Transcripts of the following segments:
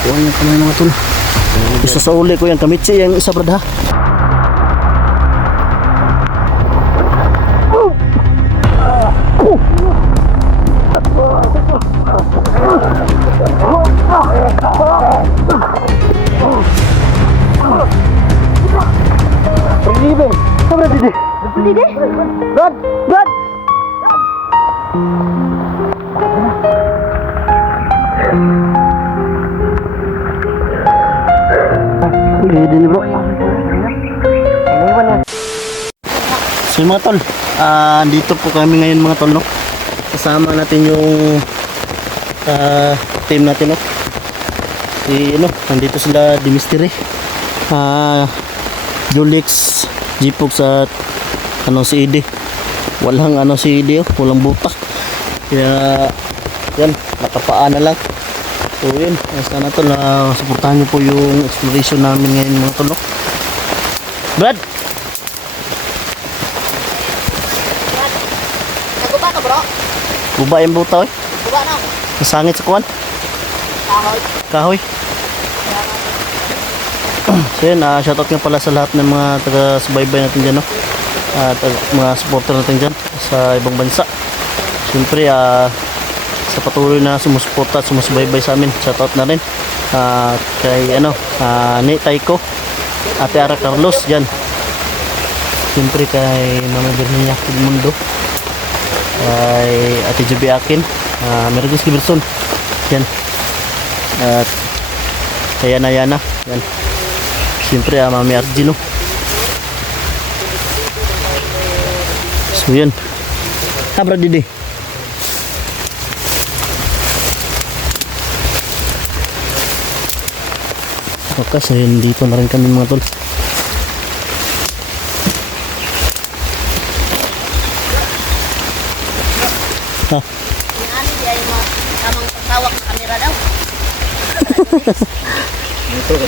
ko ang kamay mga tol. Isa sa uli ko yung kamitsi yung isa brad ha. Brad, Brad, Didi. Brad, Brad. Didi ni bro. So mga tol, dito po kami ngayon mga tol, no? Kasama natin yung team natin, no? Si ano, nandito sila di Mystery, Julix, Jipox at ano si Ide. Walang ano si Ide, oh, walang butak. Kaya yan, nakapaan na lang. So yun, sana tol na suportahan niyo po yung exploration namin ngayon mga tol, no? Brad! Naguba ka bro? Guba yung buta, eh. Guba na. Masangit sa kuwan. Kahoy. Kahoy. So yun, shoutout nga pala sa lahat ng mga taga-subaybay natin dyan, no? At mga supporter natin dyan sa ibang bansa. Siyempre, sa patuloy na sumusuporta at sumusubaybay sa amin, shoutout na rin kay ni Taiko, Ate Ara Carlos dyan. Siyempre kay Mama Virginia Mundo, kay Ate Juby Akin, Mergos Giberson yan, at kay Yana yan. Siyempre Mami Argino. So yan, Brad Didi. Okay, so yun, dito na rin kami mga tol. Ha? Yung ano, di ay tamang pagtawak ng kamera daw.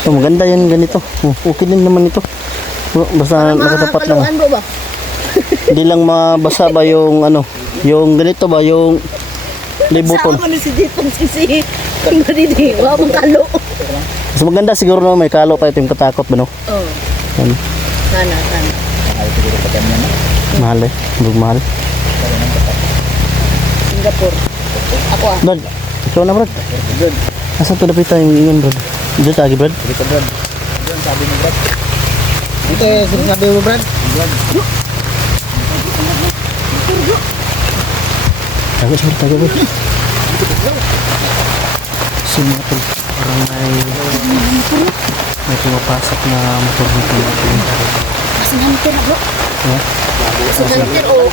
So, maganda yan ganito. Okay din naman ito. Basta nakatapat lang. Kaluan bro ba? Hindi lang mabasa ba yung yung ganito ba, yung libuton. Sama na si Jipong si kung Didi, wala mong kalo. Mas maganda siguro na may kalo pa ito yung katakot ba, no? Oo. Yan. Sana. Mahal eh. Mahal. Singapore. Ako Brad, ikaw na Brad. Asa ito napita yung ingon Brad? Dito tagi Brad? Dito Brad. Yan sabi mo Brad. Dito sinasabi mo Brad. Brad. Tago Brad. So mga tol, parang may pumapasok na motor nito. Kasi naniter bro. Yeah. Kasi naniter o.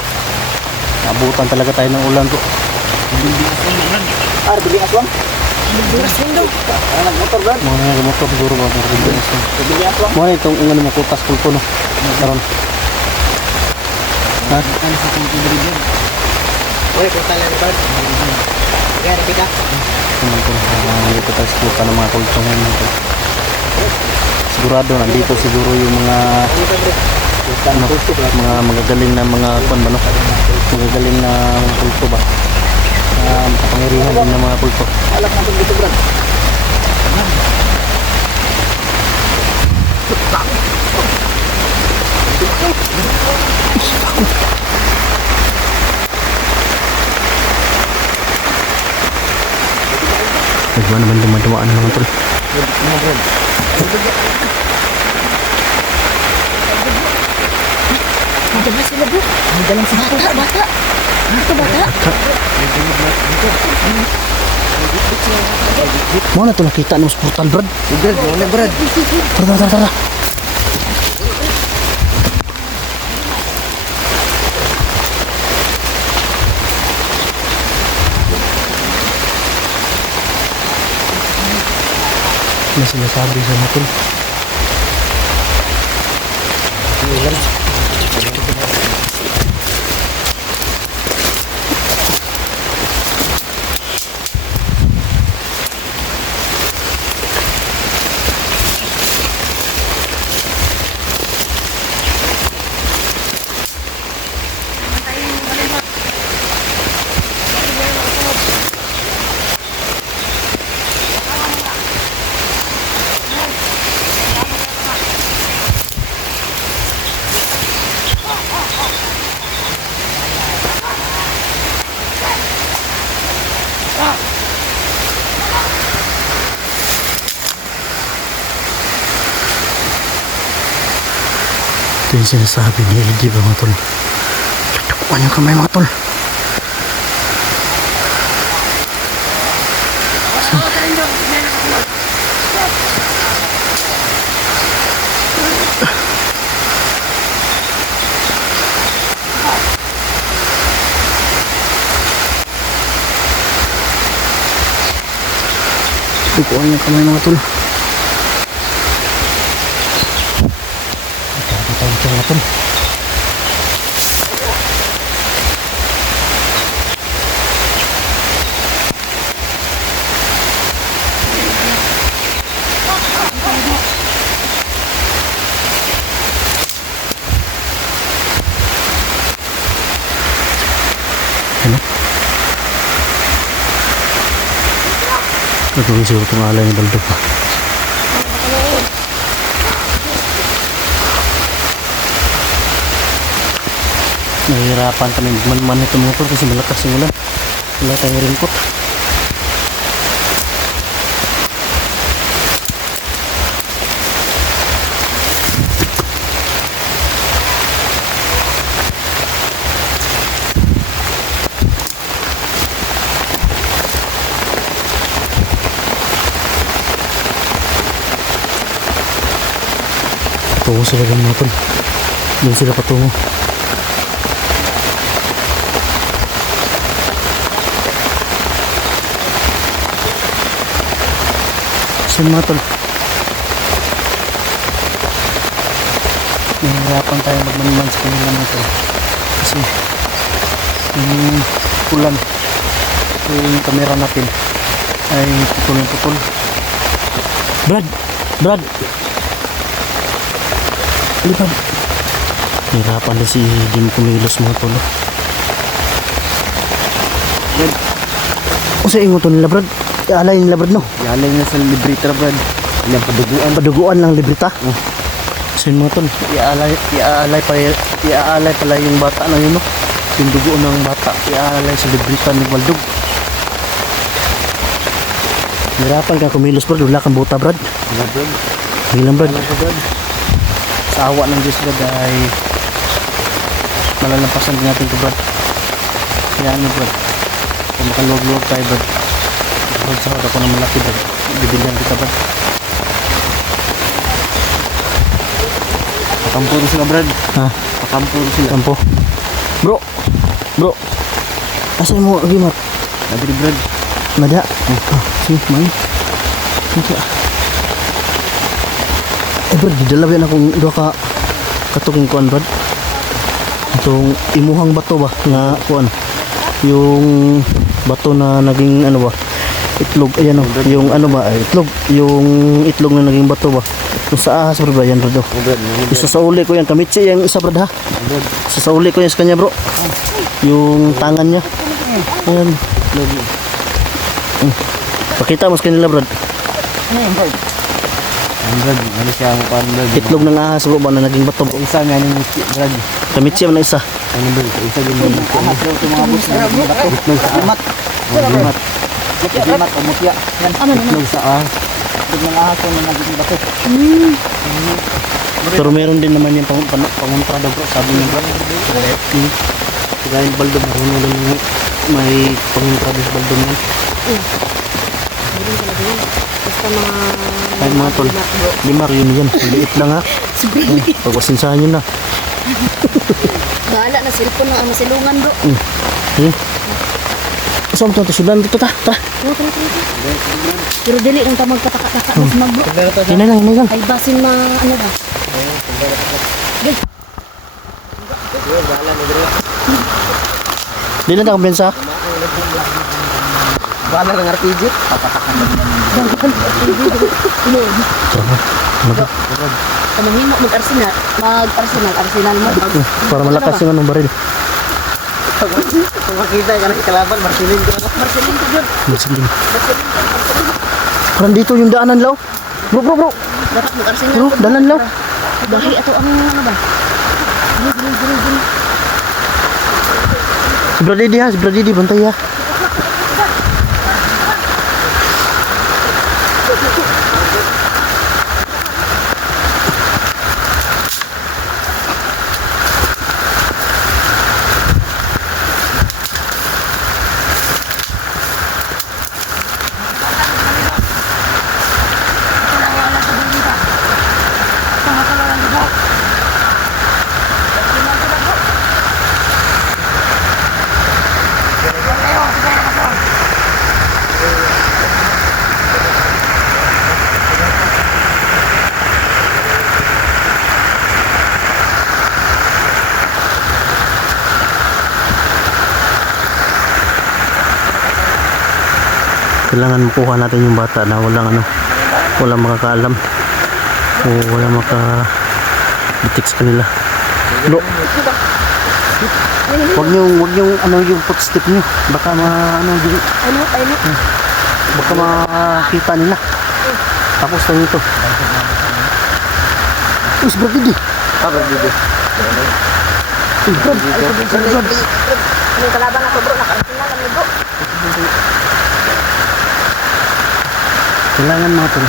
Abutan talaga tayo ng ulan to. Bili aswang. Aswang daw. Nagmotor Brad. Mga nag-motor siguro ba? Bili aswang. Mga itong mo kutas kulpo, no? Karon. Ha? Ano sa tingin diri Brad? Oy, kung tala ni Brad. Kaya napika. Dito tayo sa kulpa ng mga kulpo ngayon. Sigurado nandito siguro yung mga mga magagaling na mga no? Magagaling na kulpo ba? Makapangyarihan din ng mga kulpo. Alam natin dito Brad. Nagwa naman dumadawaan naman tol. Madala sila bro. Madala si bata. Mo na to nakita ng portal Brad. Brad, wala Brad. Tara. Ano sinasabi sa mga tol? yung sinasabi ni LG ba mga tol? Tukuan yung kamay mga tol. Tukuan yung kamay mga tol. Tawag siya mga tol. Ano? Nagawin siguro itong alay ni Baldo pa. Nahihirapan kami man ito mga tol kasi malakas yung ulan. Wala tayong ringkot. Patungo sila ng mga tol. Doon sila patungo. Saan mga tol? Nahihirapan tayo magmanman sa kanila mga tol. Kasi yung ulan, yung kamera natin ay putol. Brad! Lipad! Nahihirapan na si Jim Kumilos mga tol. Brad! O sa ingo to nila Brad? Ialay nila Brad no? Ialay na sa librita Brad. Ilang Paduguan lang librita. So yun mga tol, iaalay pala yung bata na yun no? Yung dugo ng bata, iaalay sa librita ni Baldog. Hirapan ka kumilos Brad, wala kang buta Brad. Wala Brad. Hilang Brad. Wala ka Brad. Sa awa ng Diyos Brad ay malalampasan din natin ito Brad. Kaya ano Brad, kung makaluwag-luwag tayo Brad, Brad sa ako ng malaki Brad, bibilihan kita Brad. Pakampo na sila Brad. Ha? Pakampo na sila. Kampo. Bro. Asa mo lagi mat? Nadiri Brad. Nada. Sige, main. Sige. Brad, didalaw yan akong doon ka katuking kuan Brad. Itong imuhang bato ba na kuan. Yung bato na naging ano ba? Itlog, ayan o. Yung ano ba? Itlog. Yung itlog na naging bato ba? Yung sa ahas Brad ba yan Brad o. Brad. Isa sa uli ko yan. Kamitsi yung isa Brad ha. Brad. Isa sa uli ko yan sa kanya bro. Yung tangan niya. Ayan. Pakita mo sa kanila Brad. Brad. Ano siya ang pan Brad. Itlog ng ahas bro ba na naging bato bro. Isa nga ni Brad. Kamitsi mo na isa. Ano Brad? Isa din mo. Ahas yung mga bus. Itlog sa amat. Itlog. Itlog o mutya. Itlog sa ahas. Itlog ng ahas yung naging bato. Pero meron din naman yung panguntrada bro. Sabi niya bro. Kaya yung Baldo marunong din yung may panguntrada sa Baldo niya. Basta mga... Kahit mga tol. Limar yun yan. Liit lang ha. Pagpasinsahan nyo na. Bahala na cellphone na masilungan bro. Sige. Saan mo ito? Sudan dito ta. Tara. Pero dili nang ta magkataka-taka na mag bro. Hinay lang. Ay basin na ano ba? Good. Di na tayo kumpensa. Bahala ng RPG. Papatakan na Sarap. Ano ba? Kamahin mo mag-arsenal. Arsenal mo. Para malakas yung anong baril. Kung makita ka na kalaban, Marcelin ko na. Marcelin ko yun. Sige. Parang dito yung daanan law. Bro. Dapat mag-arsenal. Bro, daanan law. Bahi ato ang ano ba? Dili. Si Bradidi ha. Si Bradidi. Bantay ha. kailangan makuha natin yung bata na walang makakaalam o walang maka-detect sa kanila. No. Wag yung yung footstep niyo. Baka baka makita nila. Tapos tayo ito. Is bro Didi. Bro Didi. Yung kalaban ako bro, nakarating na kami bro. Kailangan natin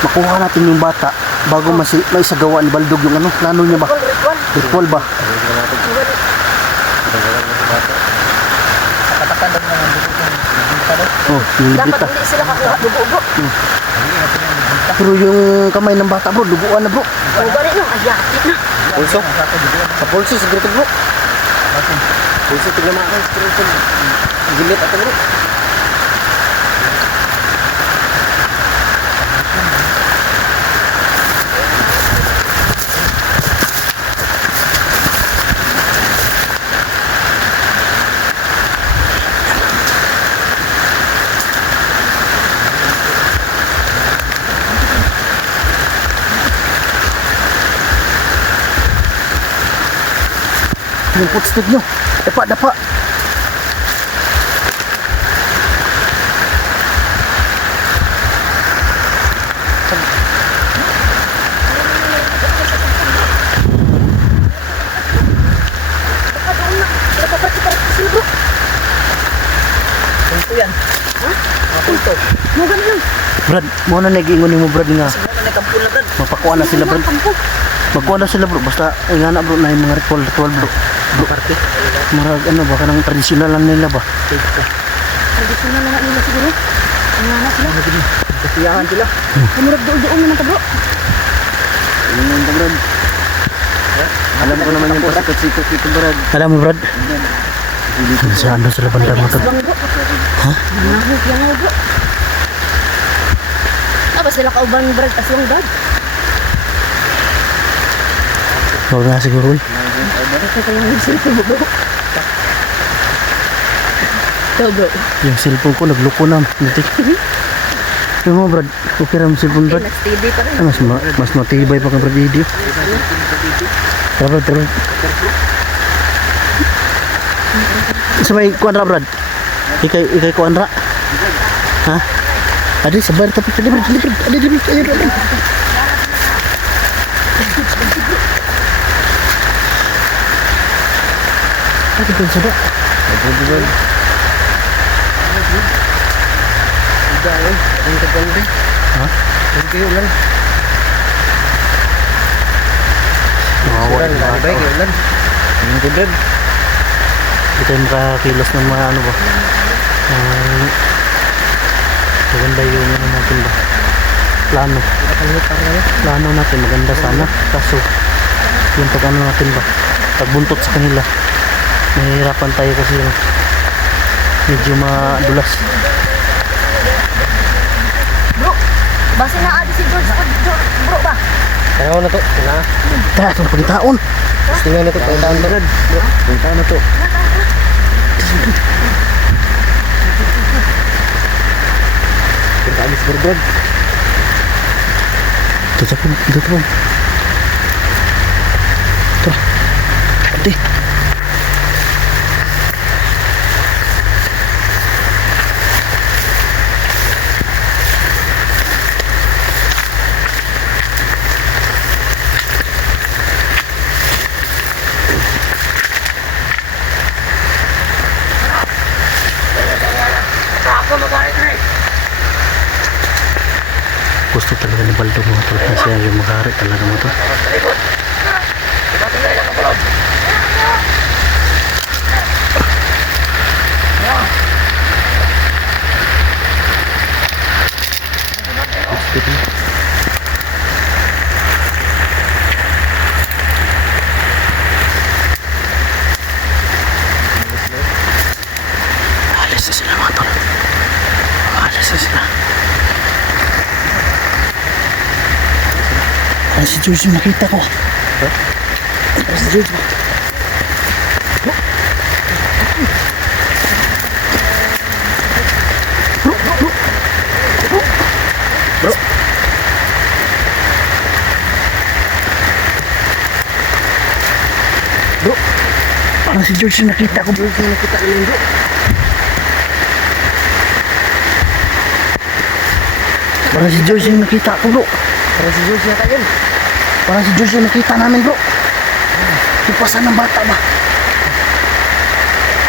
makuha natin yung bata bago maisagawa ni Baldog yung plano niya ba? Ritual ba? Oh, yung Dapat librita. hindi sila kakuha dugo-dugo. Pero yung kamay ng bata bro, duguan na bro. Dugo rin yung ayakit na. Pulso? Sa pulso, siguro bro. Pulso, tignan mo ako. Gilit ako bro. Yung footstep nyo. Dapa. Baka doon na. Sila paparti-parti sila bro. Pulso yan. Pulso. Mo ganun. Brad, mo na nag-ingon mo Brad nga. Ano na kampul na brad? Mapakuha na sila Brad. Magkuha na sila bro. Basta nga na bro na yung mga ritual bro. Bro, Parte. marag baka nang tradisyonal lang nila ba? Tradisyonal na nga nila siguro. Ang nga sila. Kasiyahan sila. Kumurag doon naman ta bro. Yun yung Brad. Alam ko naman yung pasikat-sikat dito Brad. Alam mo Brad? Saan na sila banda mga Bang bro. Ha? Yang bro. Apa sila kauban brad aswang dad. Huwag nga siguro. Ito pa yung cellphone mo bro. Ito bro. Yung cellphone ko nagloko na. Yung mo Brad, okay rin yung cellphone Brad. Nag-steady pa rin. Mas matibay pa ka Brad video. Tara Brad. Sabay kuan ra Brad. Ikay kuan ra. Ha? Adi sabar tapi tadi Brad. Ayo. Adi pun sudah. Ha? Ulan, baik ulan. Yung kudad. Hindi tayo makakilos ng mga ba maganda yung natin ba plano natin maganda sana kaso yung pag natin ba pagbuntot sa kanila mahihirapan tayo kasi medyo madulas. Bro, base na adi si George bro ba? Ayaw na to. Na. Tara, itong pagitaon Tingnan na to. Pagtaan ba? Pagtaan na to. Pagkaalis berbrad. dito po tara pati gusto talaga ni Baldo mga tol na siya yung mag-hari talaga mga tol. Alis na sila mga tol. Alis na sila. Ay, si George yung nakita ko. Ay, si George ba? si George yung nakita ko. George yung nakita ko yun bro. Parang si George yung nakita ko bro. Parang si George yata yun. Parang si George yung nakita namin bro. Tupasan ng bata ba?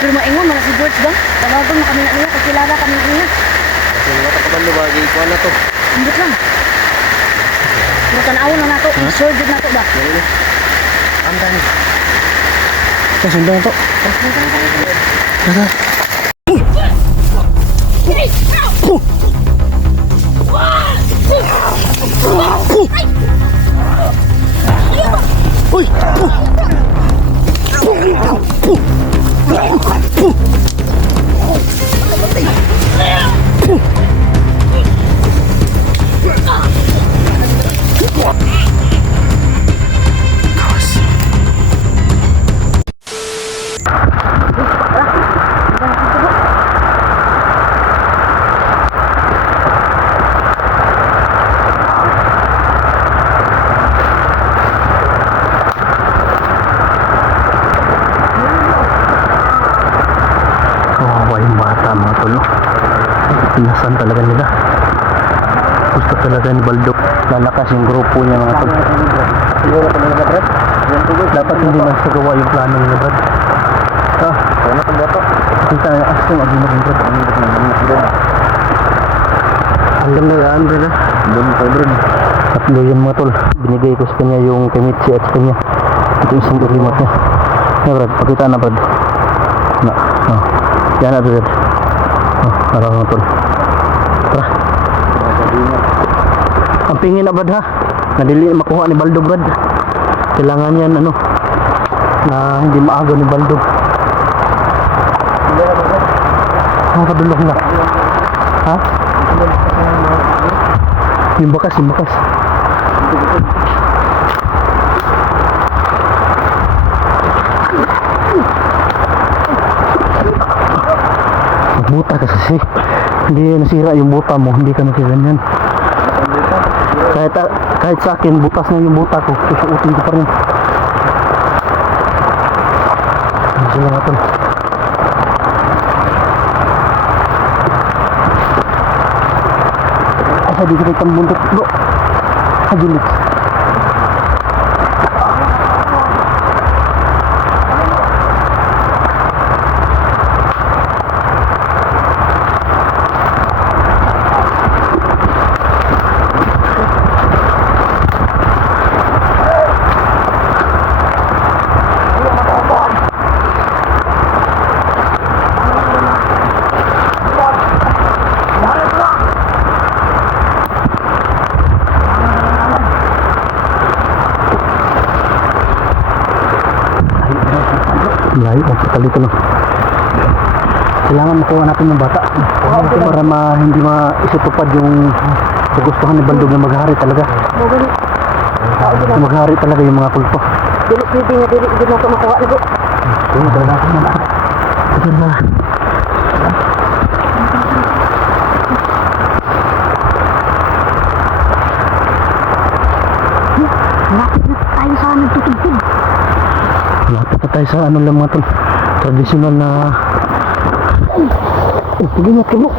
Pero maingon mga si George ba? Tawagon mo kami na niya, kakilala kami na niya. Kasi wala ka kabalo ba? Ikaw na to. Hindi lang. Pero tanawon na nato, sure din nato ba? Andan. Kasundan na to. Tara. Uy! Mga tol, no? Pinasan talaga nila. Gusto talaga ni Baldo lalakas yung grupo niya mga tol. Siguro ka mga Brad. Dapat hindi masagawa yung plano nila Brad. Wala ka bata. Kita na asto ang agumag ng Brad. Hanggang na yan Brad. Doon ka Brad. Tatlo yan mga tol. Binigay ko sa kanya yung Kemitsi at sa kanya ito isang remote niya. Na Brad, pakita na Brad. Na, yan na Brad. Parang mga tol. Tara. Ang pingin na Brad ha. Nadili makuha ni Baldo Brad. Kailangan yan ano na hindi maaga ni Baldo. Ang kadulok na. Ha? Yung bakas. Buta kasi hindi nasira yung buta mo, hindi ka nasiganyan. Kahit sa akin butas na yung buta ko, susuotin ko pa rin. Hindi sila nga tol. Asa di kita itang bundok bro. Hajulik. Layo ang patalito lang. Kailangan makuha natin yung bata para hindi maisutupad yung kagustuhan ni Baldog na maghari talaga. Maghari talaga yung mga kulpo. Dili mo ko makuha na bro. Ito na natin na. Ito na. Lapit na tayo sa nagtutugtog. Lapit na tayo sa ano lang mga tol. Traditional na pag-ingat ka bro.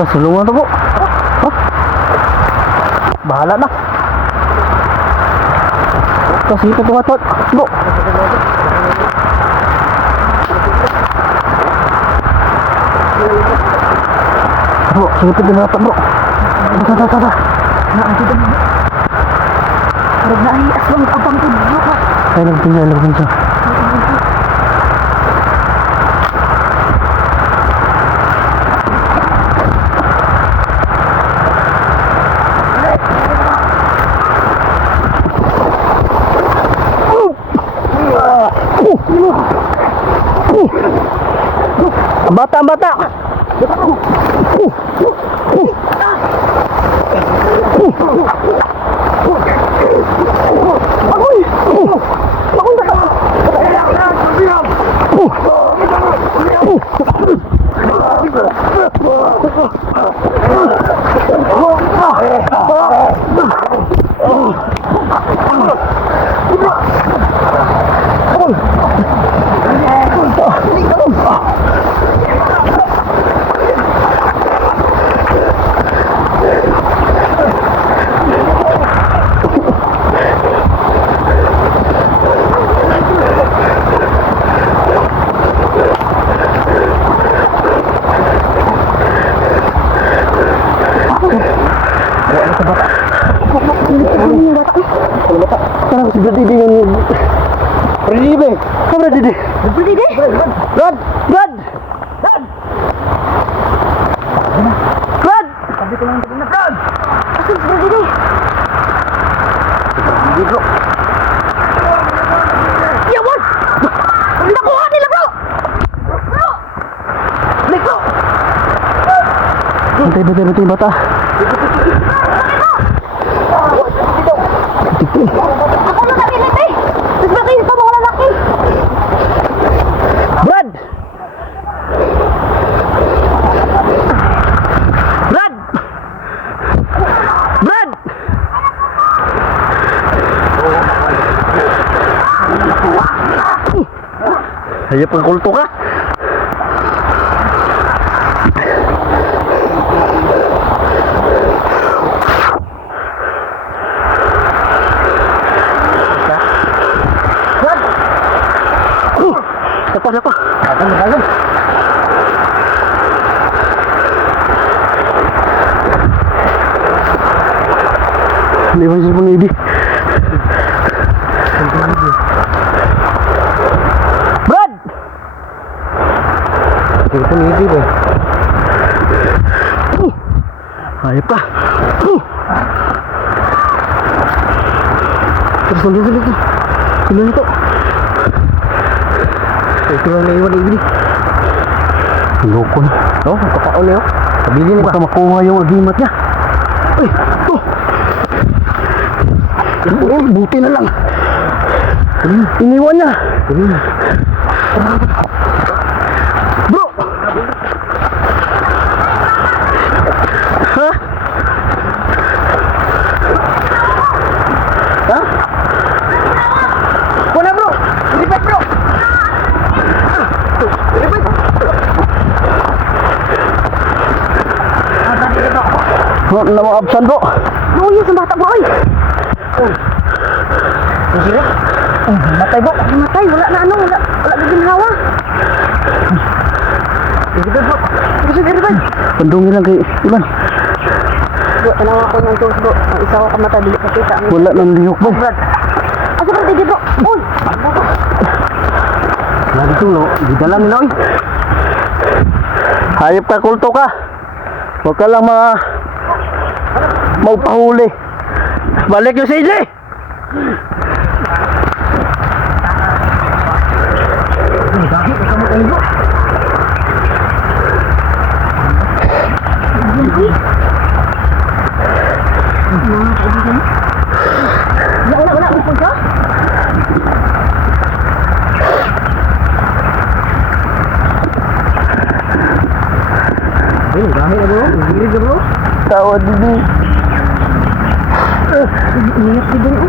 Tara, sulungan to po. Bahala na. Kasi ito tumatot. Bro. Bro, sipit din natin bro. Tata. Parang naias lang abang ko bro ka. Ay, nagpinsan siya. Ang bata. Parang si Brad Didi yung... Brad Didi ba? Brad Didi? Brad Didi? Brad! Sabi ko lang na Brad! Asan si Brad Didi? Didi bro. Yawan! Nakuha nila bro! Bro! Bantay yung bata. Ako na kami nito eh! Tapos bakit ito mga lalaki? Brad! Hayop ang kulto ka. Siapa? Akan. Hindi ba siya pang-ibig? Brad! Hindi ba pang-ibig eh? Hayop ka. Terus dulu. Sila nito. Ito lang naiwan ibig. Loko na. No, magkakaon na yun. Sabili na baka makuha yung agimat niya. Uy, ito. Buti na lang. Iniwan niya. Bro! Ha? Ha? Kuna bro! Lipat bro! Lipat! Na mga absan bro. No, yun sa bata bro ay. Sige. Matay bro. Matay, wala na ano, wala ginhawa. Sige bro. Sige bro. Pandungin lang kay Iman. Bro, tanawa ko ng tos bro. Ang isa ko kamatay, dili kita. Wala nang lihok bro. Asa bro, didi bro. Uy! Lagi tulo, di dalam nila oy. Hayop ka, kulto ka. Huwag ka lang mga magpahuli. Balik yung CJ! Wala, upod ka? Dahil na bro, gilig bro. Tawad dito. Ingat din bro.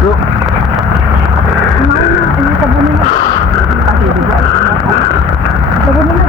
Bro. Ano tabunin mo? Tabunin mo.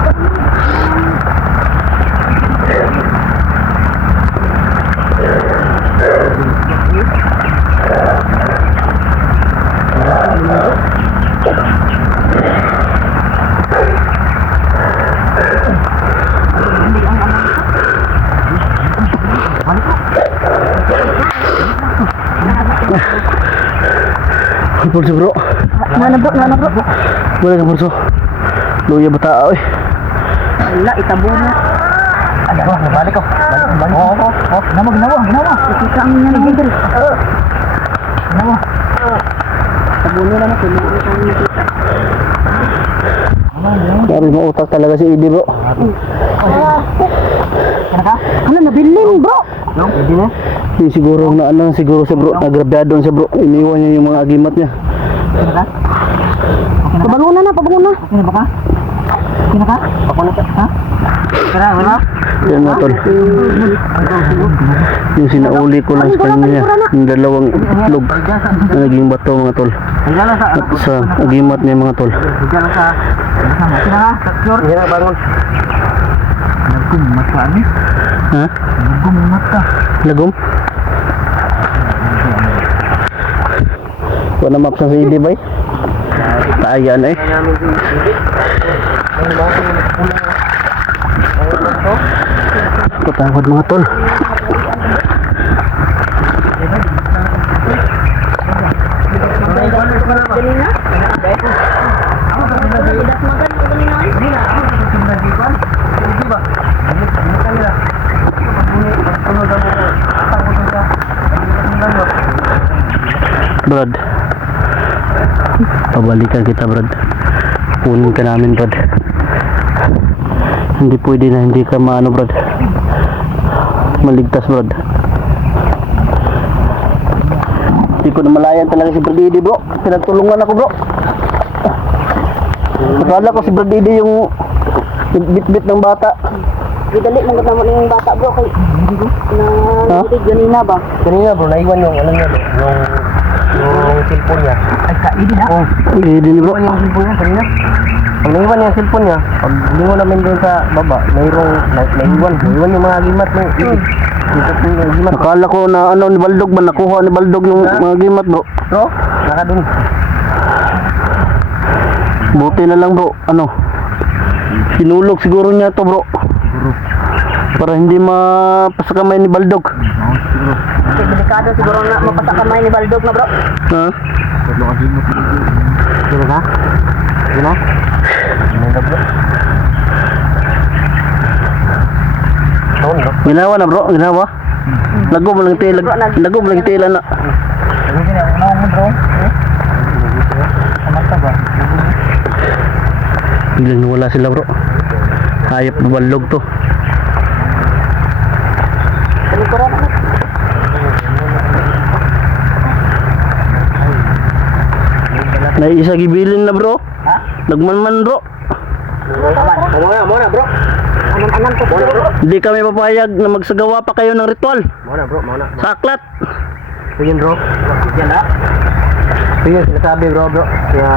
Pulso bro. Nana bro, nana bro. Wala ka pulso. Luya bata oy. Wala, itabo na. Ano ba? Nabalik ko. Balik. Oo. Ginawa. Kita ang yan ang gindel. Ginawa. Itabo na lang ako. Dari mo utak talaga si Idi bro. Ano, nabiling bro. No? Hindi na. Yung siguro na ano, siguro siya bro, nagrabyado siya bro. Iniwan niya yung mga agimat niya. Okay na? Pabangunan na. Okay na ba ka? Okay na ka? Pakulit ka? Ha? Kaya, wala? Yan na tol. Yung sinauli ko lang sa kanya, yung dalawang itlog na naging bato mga tol. Hindi lang sa... At sa agimat niya mga tol. Hindi lang sa... Okay na ka? Sure? Hindi na, bangon. Nagkumat ka, ano? Ha? Nagkumat ka. Lagom? Wala mapsan sa Idi bay? Taayan eh. Patawad mga tol. Ganina? Bidak magan ko ganina. Brad, pabalikan kita Brad. Punin ka namin Brad. Hindi pwede na hindi ka maano Brad. Maligtas Brad. Hindi ko na malayan talaga si Brad Idi bro. Pinagtulungan ako bro. Akala ko si Brad Idi yung bit-bit ng bata. Dali mong naman yung bata bro kay Ha? na ganina ba? Kanina bro, naiwan yung alam niya bro, yung cellphone niya. Ay, kaidi na? Oo. Idi ni bro. Yung cellphone niya kanina. Pag naiwan yung cellphone niya, pag lingon namin doon sa baba, naiwan yung mga agimat mo. Yung agimat. Akala ko na ano ni Baldog ba nakuha ni Baldog yung mga gimat bro. Bro, naka doon. Buti na lang bro. Ano? Sinulog siguro niya to bro. Para hindi mapasakamay ni Baldog. Kasi delikado siguro na mapasakamay ni Baldog na bro. Ha? Sino ka? Sino? Sino ka bro? Doon bro. Ginawa na bro, ginawa. Lagom lang tila, lagom lang tila na. Ano sila? Ano mo bro? Amata ba? Biglang nawala sila bro. Hayop na Baldog to. Likuran na. Naisa gibilin na bro. Ha? Nagmanman bro. Muna bro. Anam-anam ko bro. Hindi kami papayag na magsagawa pa kayo ng ritual. Muna bro, muna. Sa aklat. Yun bro. Yan na. So yun, sinasabi bro. Kaya,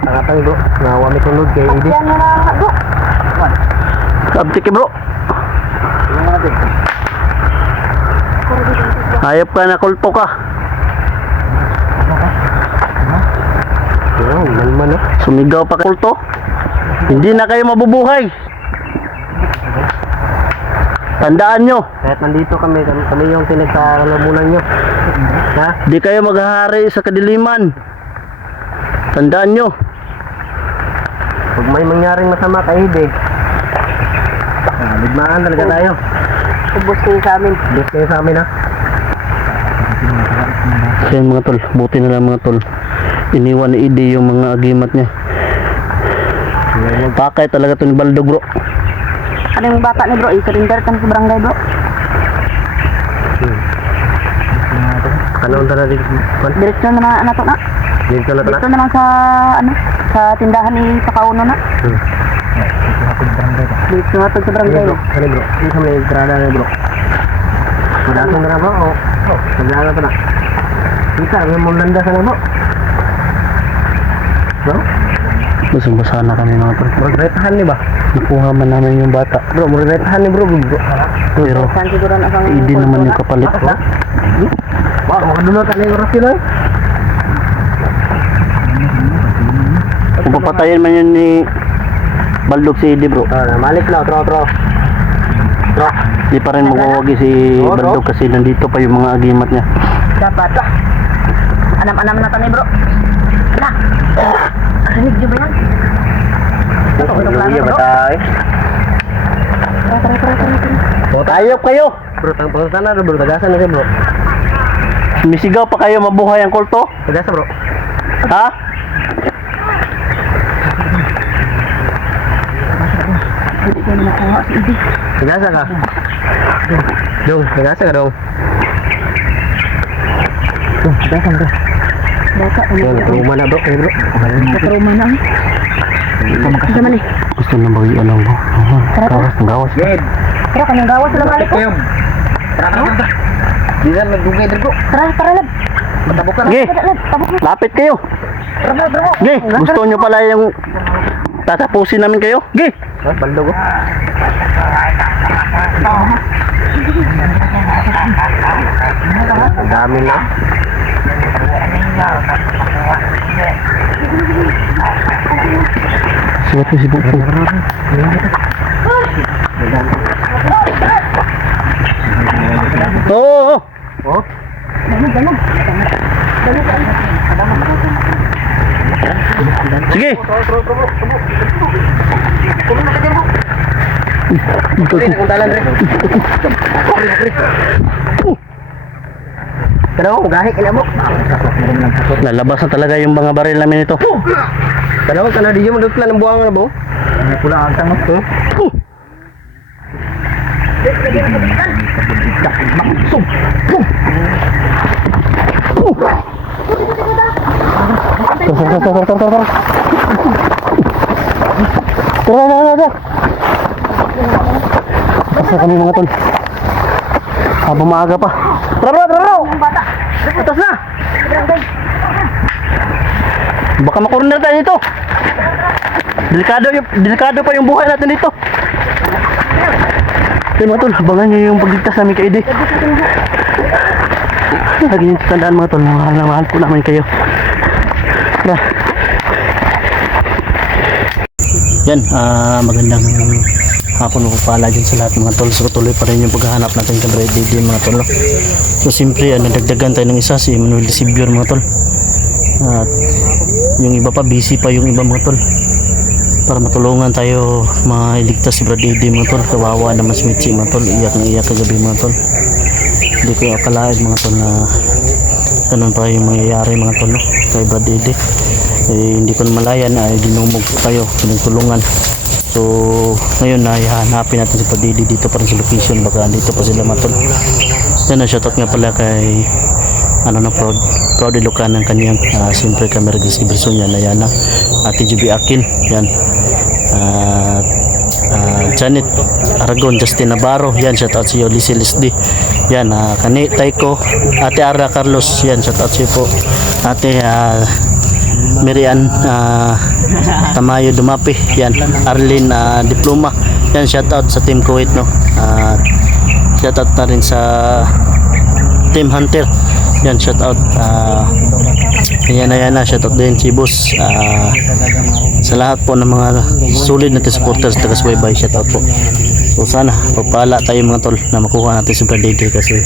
tangatang bro, na wami tunod kay Idi. Yan na bro. Abtik bro. Yung mga din. Hayop ka na kulto ka. Yan, malman na. Sumigaw pa kulto. Hindi na kayo mabubuhay. Tandaan nyo. Kahit nandito kami yung pinagsalamunan nyo. Ha? Di kayo maghahari sa kadiliman. Tandaan nyo. Pag may mangyaring masama kay Idi, ligmaan talaga tayo. Ubus kayo sa amin. Diyos kayo sa amin ha. Yan mga tol. Buti na lang mga tol. Iniwan ni Idi yung mga agimat niya. Pakay talaga to ni Baldog bro. Ano yung bata ni bro? I-surrender kan sa barangay bro. Ano ang tala dito? Diretso na nato na. Dito na Dito na lang sa ano sa tindahan ni Pakauno na. Dito na to sa barangay. bro. Kani bro. Dito sa may entrada na bro. Padasan na bro. Padasan na. Kita, may mulanda sa na bro. Bro? Basang-basa na kami mga tol. Magretahan ni ba? Nakuha man namin yung bata. Bro, magretahan ni bro. Pero Saan siguro na kang Idi naman yung kapalit bro. Wah, makadunod ka na yung oras yun ay. Kung papatayin man yun ni Baldog si Idi bro. Malik na, tro. Di pa rin magwawagi si Oo, bro. Baldog kasi nandito pa yung mga agimat niya. dapat. Anam-anam na to ni bro. Hayop kayo. Bro, tang na bro, tagasan na bro. Misigaw pa kayo mabuhay ang kulto? Tagasan bro. Ha? Hindi ko na nakuha si Idi. Tagasan ka. Dong, tagasan ka dong. Tagasan bro. Baka Yan, rumah na bro, kayo bro. Nakaruma na. Isa man eh. Gusto na bagian lang bro. Gawas ng gawas. Tara, kanyang gawas lang balik ko. Di na nagdugay din bro. Tara, lab. Matabok ka na. Ge, Lab, tabok na. lapit kayo. Tara. Ge, gusto nyo pala yung tatapusin namin kayo? Ge. Baldo ko. Ang dami na. Siapa si Buku? Oh, Oh, sige. kung talan rin. Pero gahi ka na mo. Lalabas na talaga yung mga baril namin ito. Pero ka na di mo dutlan ng buwang na bo. Pula ang tangos ko. Tara. Asa kami mga tol. Habang maaga pa. Tara. Atas na. Baka makorner tayo dito. Delikado pa yung buhay natin dito. Kaya mga tol, abangan nyo yung pagligtas namin kay Edi. Lagi nyo tandaan mga tol, mahal na mahal po namin kayo. Tara. Yan, magandang hapon ko pala dyan sa lahat mga tol. So tuloy pa rin yung paghahanap natin kay Brad Didi mga tol. So siyempre, nadagdagan tayo ng isa, si Emmanuel de Sibior mga tol. At yung iba pa, busy pa yung iba mga tol. Para matulungan tayo mailigtas si Brad Didi mga tol. Kawawa naman si Mitzi mga tol. Iyak kagabi mga tol. Hindi ko akalain mga tol na ganun pa yung mangyayari mga tol, no? Kay Brad Didi. Hindi ko malayan na dinumog tayo, pinagtulungan. So ngayon na ihanapin natin si Brad Didi dito pa rin sa location. Baka dito pa sila mga tol. Yan, shoutout nga pala kay Proud Ilocan ng kanyang siyempre camera distribution yan, Ayana, Ate Juby Akin yan, Janet Aragon, Justin Navarro yan, shoutout sa iyo, Lizzie Lisdi yan, Kani Taiko, Ate Ara Carlos yan, shoutout sa iyo po Ate Mirian Tamayo Dumapi yan, Arlene Diploma yan, shoutout sa Team Kuwait, no? Shoutout na rin sa Team Hunter yan, shoutout ayan na, shoutout din si Boss sa lahat po ng mga solid natin supporters taga-subaybay, shoutout po. So sana pagpala tayo mga tol na makuha natin si Brad Didi, kasi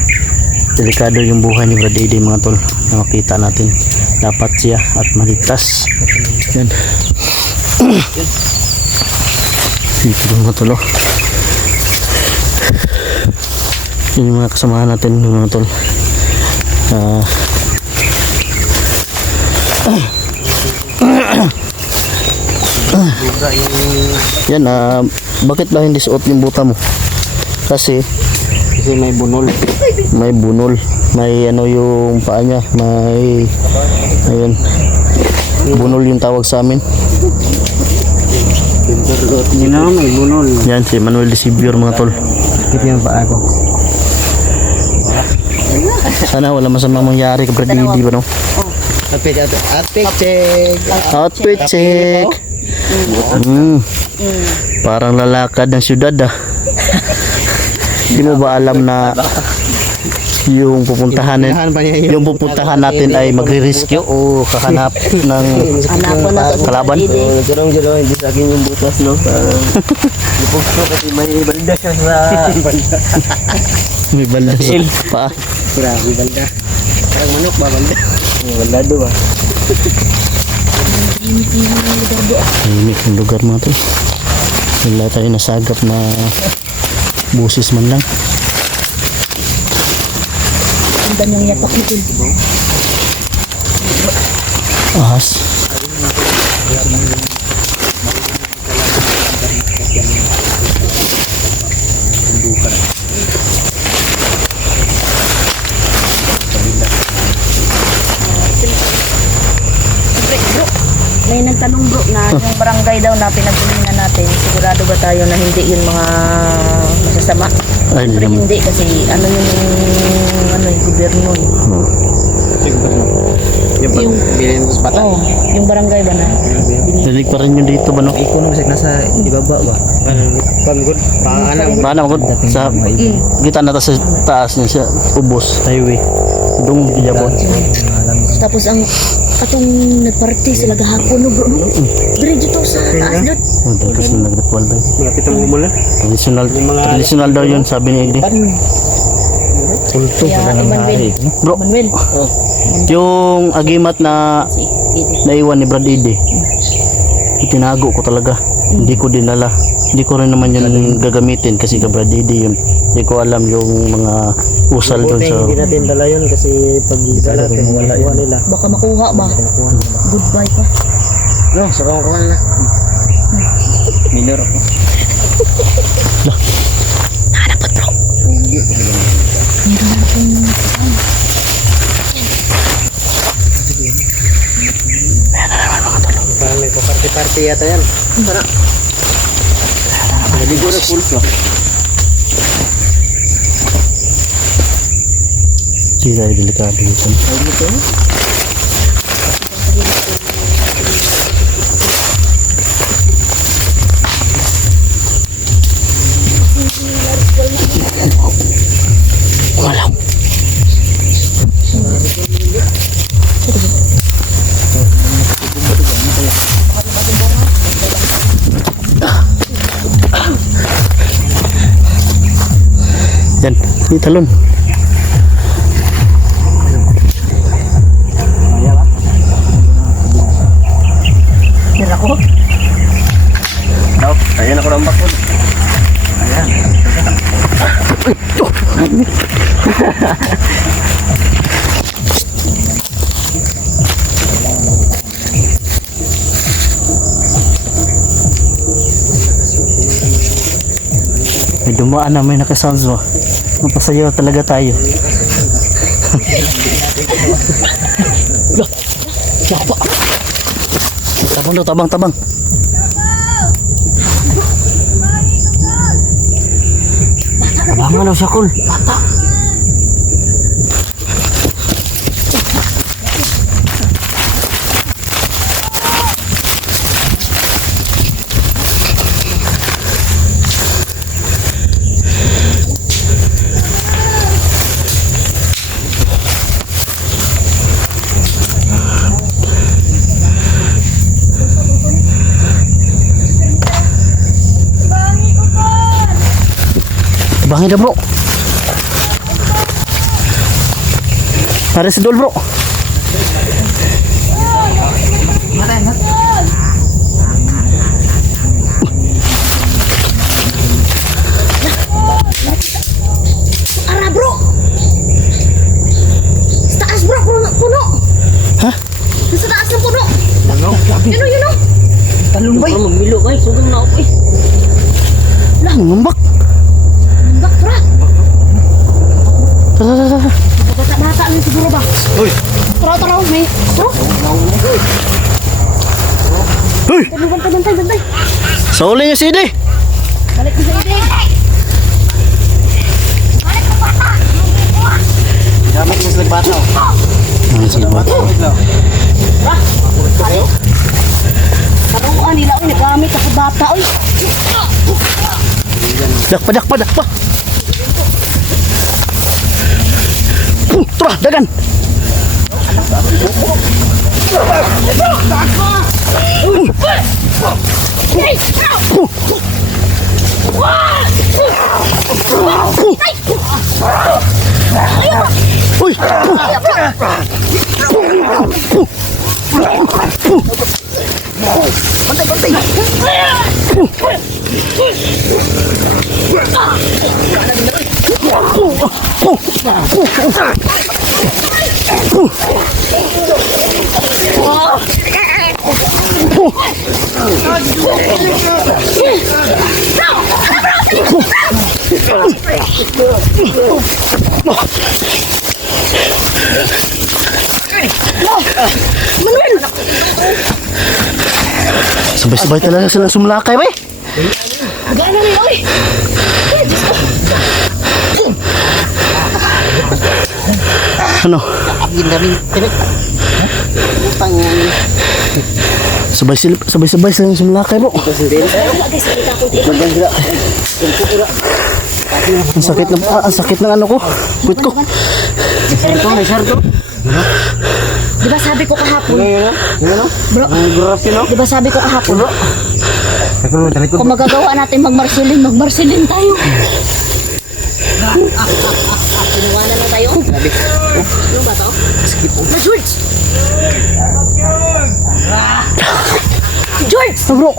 delikado yung buhay ni Brad Didi mga tol, na makita natin dapat siya at maligtas yan. Dito mga tol, yung mga kasamahan natin mga tol. Yan, bakit ba hindi suot yung buta mo? Kasi may bunol. May ano yung paa niya, may ayun, bunol yung tawag sa amin. May bunol. Yan si Emmanuel de Sibior mga tol. Ito yung paa ko. Sana wala masamang mangyari kay Brad Didi ba, no? Outfit check. Parang lalakad ng syudad Hindi mo ba alam na yung pupuntahan natin ay magre-rescue o kahanap ng kalaban? Jarong hindi sa akin yung butas, no? Ipugso kasi may balda siya sa balda. May balda sa paa. Grabe balda. Parang manok ba balda? Balda do ba? Tahimik yung lugar mga tol. Wala tayo nasagap na busis man lang. Ganda niyang yapak nito. Ahas. Siyempre, bro, may nagtanong bro na yung barangay daw na pinagpulingan natin, sigurado ba tayo na hindi yun mga masasama? Ay, Siyempre hindi naman. hindi kasi ano yung gobyerno eh. Yung bilhin sa bata. oh, yung barangay ba na? Dinig pa rin yun dito ba no? Ikaw nung nasa ibaba ba? Pangod. Paano? Paano ako sa kita na sa taas niya sa ubos highway. Dong giyabot. Tapos ang atong nagparty sila gahapon no bro. Dire dito sa taas dot. Oh, tapos na nag-ritual ba? Mga pitong umulan. Traditional daw yun sabi ni Egdi. Kulto Kaya Emmanuel. Bro, Emmanuel. yung agimat na Si Edith. naiwan ni Brad Ide, itinago ko talaga. Hindi ko dinala. Hindi ko rin naman yun gagamitin kasi ka Brad Ide yun. Hindi ko alam yung mga usal doon sa... Hindi natin dala yun kasi pag dala natin wala yun nila. Baka makuha ba? Goodbye pa. No, sa kong kuhan na. Minor ako. Dapat bro. Meron na akong Parang may party-party yata yan. Tara. Naligo na pulso. Sila ay delikado ito. Wala. Yan, ini talon. Meron ako. Daw, ayan ako ng bakod. Ayan. May dumaan na may nakasounds mo. Mapasayaw talaga tayo. Yapa. Tabang daw, tabang, tabang. Tabangan daw siya, Kul. Tabangin dah, bro. Ada sedul, bro. Ara bro. Sa taas bro, puno. Hah? Sa taas ng puno. Yun o. Talon ba? Mamilo ba? Sugang na ako eh. Ngembak. Bak bro. Tara, tara, tara. Bata-bata lang siguro ba? Uy! Tara, may. Bro, Hoy! bantay. Sa uli niyo si Ide. Balik mo sa ide. Dapat mas nagbataw. Ay, sige, bro. Karuan nila, uy, nagkamit ako bata, uy. Dakpa, dakpa, dakpa. Tara, dagan. Uy! Bantay! Sabay-sabay talaga silang sumlakay ba eh. Agak na rin, oy! Ano? Agin na rin. Sabay-sabay silang sumlakay bro. Ang sakit ng ano ko. Puwit ko. Di ba sabi ko kahapon? Bro, Bro, di ba sabi ko kahapon? Kung magagawa natin magmarsilin tayo. Sinuwanan na tayo? Ano ba to? Na George! George! Ah, bro.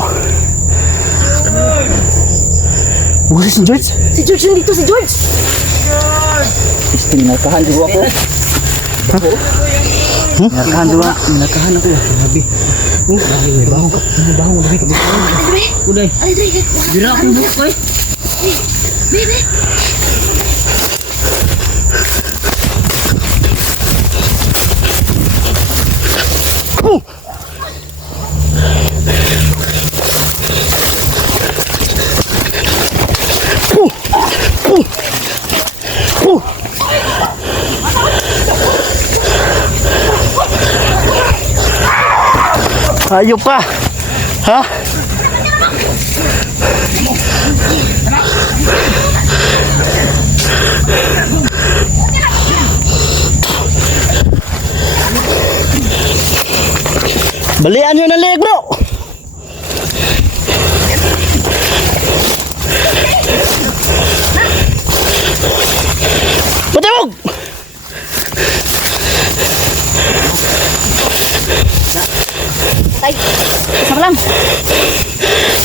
Bukas si George. Si George nandito, si George! Nakahan dulu ako. Nakahan dulu. Nakahan ako ya. Grabe. May baho ka. May baho. Grabe ka. Uday. Ay, Dre! Dira ako bukoy. Bebe! Ayop pa. Ha? Balian nyo ng leg bro. Patawag! Tay, isa ka lang.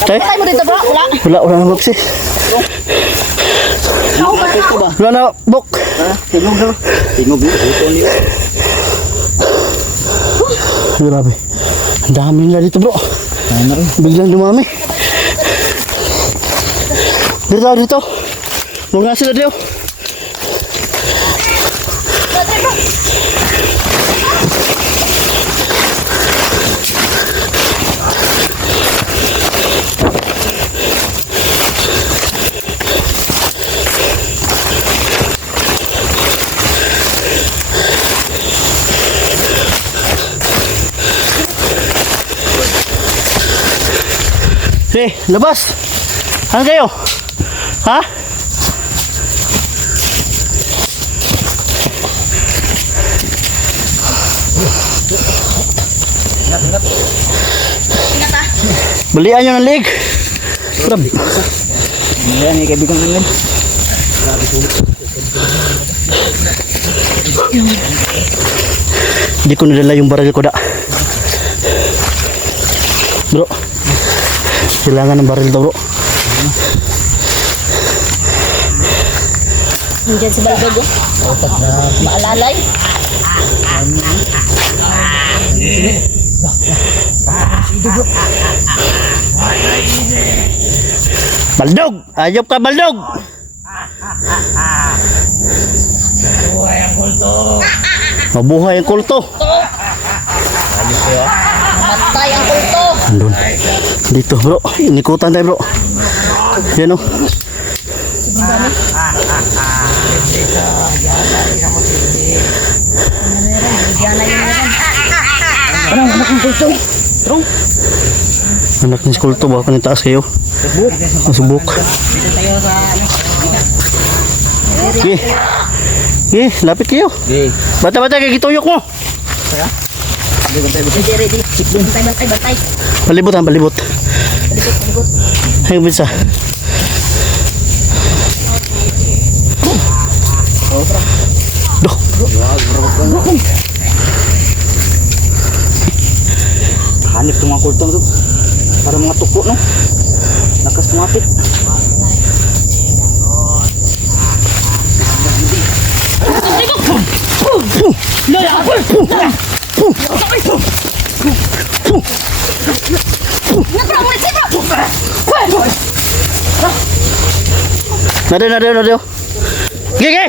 Tay? Patay mo dito, bro. Wala. Wala na box eh. Wala na bok. Tingog na. Tingog na. Ito niyo. Grabe. Ang dami nila dito bro. Biglang dumami. Dito. Huwag nga sila dito. Eh, labas! Ano kayo? Ha? Balian nyo ng leg. Grabe. Ayan, may kaibigan namin. Hindi ko nadala yung baril ko da. Bro. Kailangan ng baril daw bro. Nandiyan si Baldogo. Maalalay. Baldog! Ayop ka Baldog! Mabuhay ang kulto. Matay ang kulto. Andun. Dito bro. Inikutan tayo bro. Yan o. Ano, anak ng kulto? Anak ng kulto. Baka ni taas kayo. Masubok. Lapit kayo. Bata-bata kayo gituyok mo. Ready. Bantay. Palibot. Palibot. Ay, bisa. Doh. Hanip itong mga kultong to. Para mga tuko, no? Lakas kumapit. Nado. Gigi!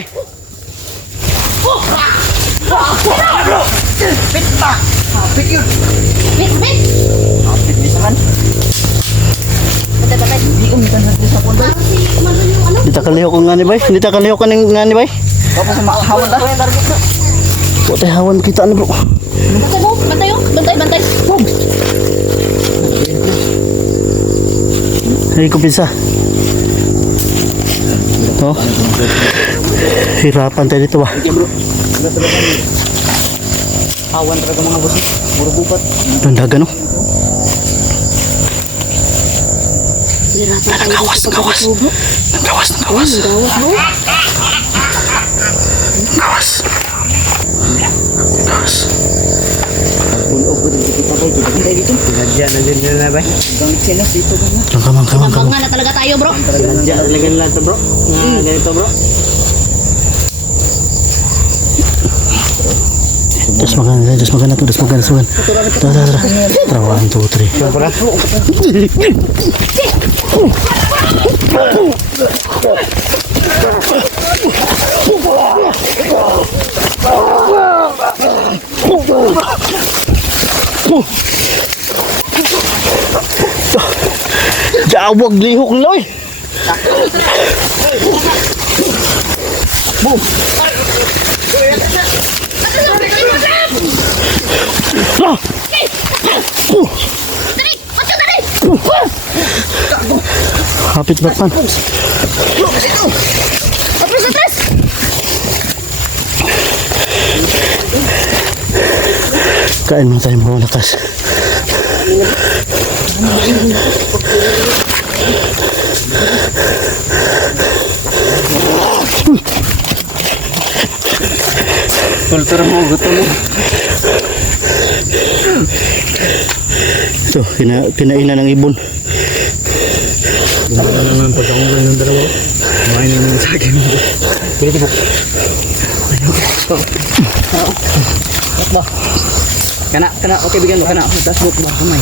Kapit bisahan. Hindi ko minsan sa pondo. Dita kalihok ang ngani bay. Dita kalihok ka ng ngani bay. Tapos hawan ta. Putay hawan kita na bro. Bantay. Hey kumpisa. Oh. Hirapan tayo dito ba? Okay bro. Hawan talaga mga boss. Muro bupat. Ang daga no? Nagawas. Puno ko dito kita bay. Kita dito. Sinadya na din nila bay. Bang sinas dito ba? Kamang. Nambangan na talaga tayo, bro. Sinadya talaga nila ito bro. Ganito bro. Just makan. Tara, 1, 2, 3. Jawag lihok loy. Hapit Batman. Kain mo tayo mga lakas. Kultur mo gutom mo. So, kinainan ng ibon. Ano naman pagkakumpay ng dalawa? Kumain naman sa akin. Kulit mo. Kana, okay bigyan mo kana. Tas book ba kumay.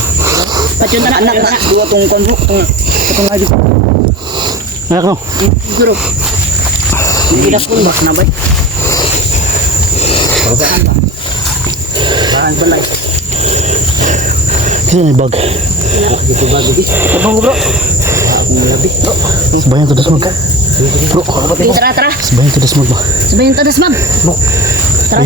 Patyon na na. Dua tong konbuk tong lagi. Anak no? Guru. Hindi pun bak na bay. Bahan ba? Bahan balay. Sino yung bag? Dito ba dito? Tabang bro. Ako labi. Sabayan to dasmag. Bro, Tara. sabayan to dasmag ba? Sabayan tadas, ma'am. Tara.